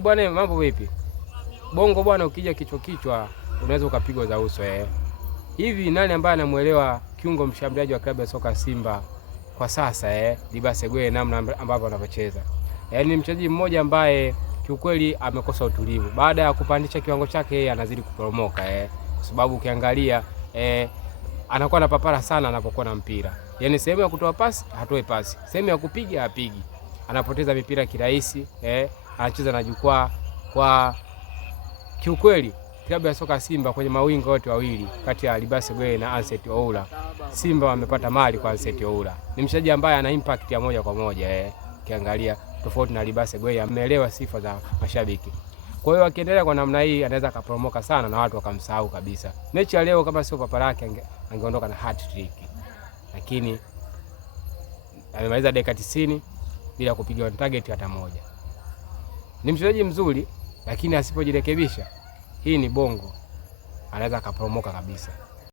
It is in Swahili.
Bwana, mambo vipi? Bongo bwana, ukija kichwa unaweza ukapigwa za uso Hivi nani ambaye anamuelewa kiungo mshambuliaji wa klabu ya soka Simba kwa sasa Libase Gwe, namna ambavyo anavyocheza? Ni mchezaji mmoja ambaye kiukweli amekosa utulivu. Baada ya kupandisha kiwango chake anazidi kuporomoka kwa sababu ukiangalia anakuwa na papara sana anapokuwa na mpira. Yaani sehemu ya kutoa pasi hatoi pasi, sehemu ya kupiga hapigi. Anapoteza mipira kirahisi anacheza na jukwaa. Kwa kiukweli klabu ya soka Simba kwenye mawinga wote wawili kati ya Libase Gwe na Anseti Oula, Simba wamepata mali kwa Anseti Oula. Ni mchezaji ambaye ana impact ya moja kwa moja ukiangalia tofauti na Libase Gwe, ameelewa sifa za mashabiki. Kwa hiyo akiendelea kwa namna hii anaweza kaporomoka sana na watu wakamsahau kabisa. Mechi ya leo kama sio papara yake angeondoka na hat-trick. Lakini amemaliza dakika 90 bila kupiga target hata moja. Ni mchezaji mzuri lakini asipojirekebisha, hii ni bongo, anaweza kaporomoka kabisa.